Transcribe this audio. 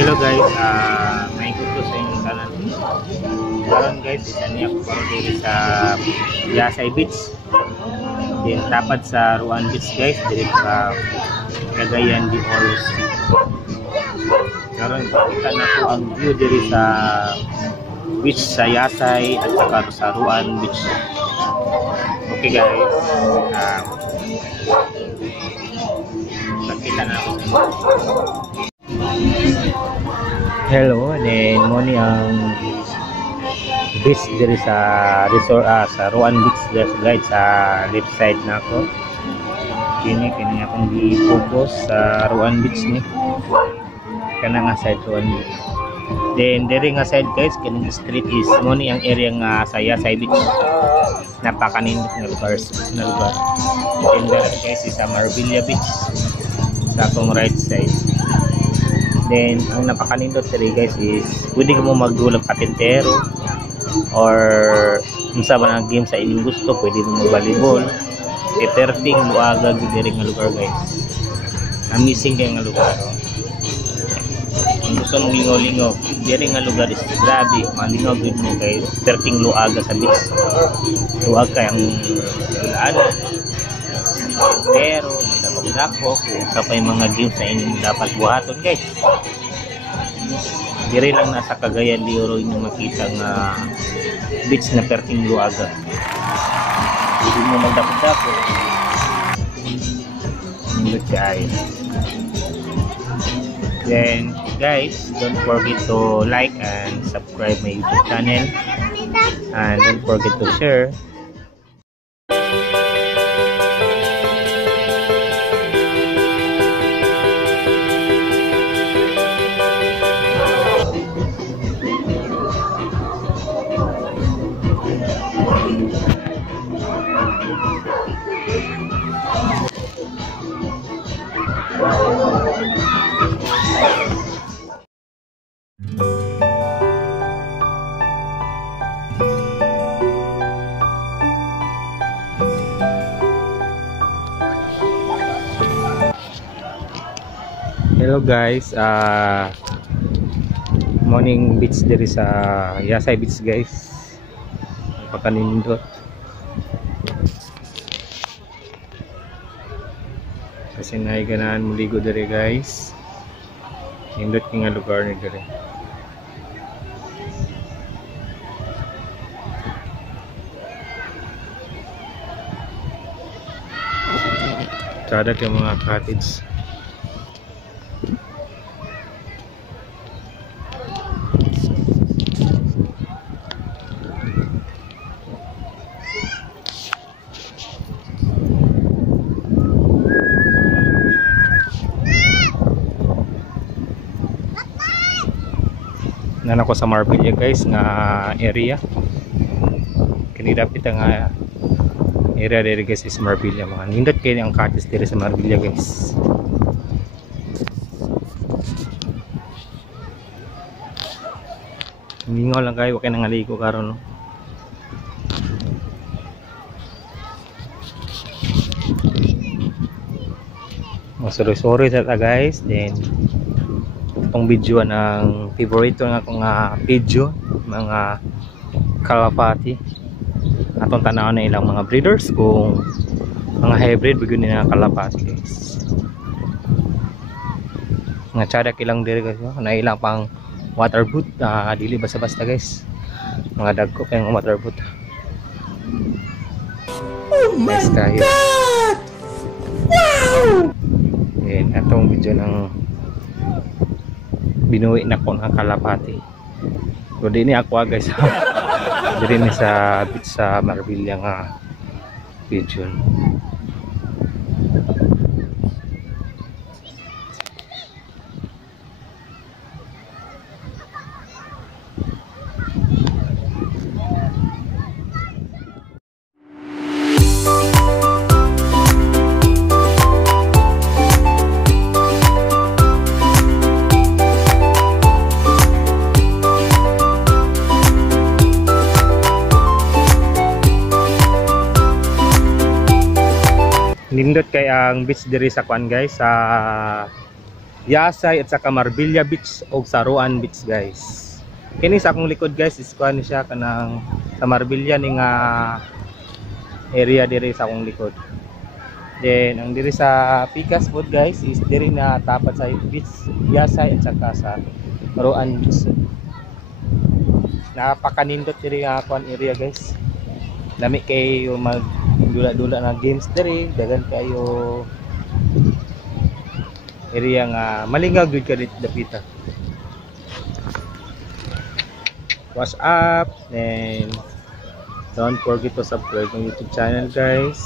Hello guys, may gusto sa inyong kanan. Karon guys, isa niya ako para dito sa Yasay Beach. Then tapat sa Ruan Beach guys, dito sa Cagayan de Oro. Karon kita na po ang view dito sa beach sa Yasay at saka sa Ruan Beach. Okay guys, nakita na ako sa inyo. Hello, then moni ang beach diri sa resort sa Ruan Beach guys, sa left side na ako. Kini akong gi-focus sa Ruan Beach ni. Kana nga side Ruan Beach. Then diri nga side guys, kining street is moni ang area nga sa Yasay Beach. Napakanindot nga lugar. And guys is sa Marbella Beach sa akong right side. Then ang napakanindot diri guys is pwede mo magdulag patintero or unsa man ang game sa inyong gusto, pwede mo mag-volleyball. Perting luaga diri nga lugar guys. Amazing kay nga lugar. Kung gusto mong lingaw-lingaw, diri nga lugar is grabe, malingaw gud mo kay perting luaga sa beach. Luag kay ang dulaan. Pero dako kung sa pa yung mga games na inyong dapat buhaton guys. Diri lang nasa Cagayan de Oro inyong makita nga beach na perting luaga. Hindi mo magdako-dako. Nindot kayo. Then guys, don't forget to like and subscribe my YouTube channel, and don't forget to share. Hello guys, morning beach diri sa Yasay Beach guys. Pakanindot. Kasi naay ganahan mo ligo diri guys. Nindot nga lugar ni diri. Sada kay mga cottage. Nan ako sa Marbella guys nga area. Kini dapit nga area diri guys is Marbella. Mga nindot kay ang cottage diri sa Marbella guys. Ningaw lang kayo, kay nangaligo karon no. Sorry sa guys. Then itong video ng favorite nga akong video, mga kalapati. Atong tanaw na ilang mga breeders kung mga hybrid bigyan nila kalapati guys. Mga tsadak ilang diri guys, na ilang pang water boot, dili basta-basta guys. Mga dagko kayong water boot. Oh my god! Wow! And atong video ng binuwi na ko ng kalapati. So din ni ako guys. Diri ni sa beach sa Marbella nga video. Nindot kay ang beach diri sa kuan guys, sa Yasay at saka Marbella Beach o sa Roan Beach guys. Kini sa akong likod guys is kuan ni siya kanang sa Marbella ni nga area diri sa akong likod. Then ang diri sa Picas Food guys is diri na tapat sa beach Yasay at saka sa Roan Beach. Napakanindot diri nga kuan area guys. Lami kayo mag dula-dula na games diri, dagan kayo area nga malingaw gud ka dito dapita. What's up? And don't forget to subscribe my YouTube channel guys.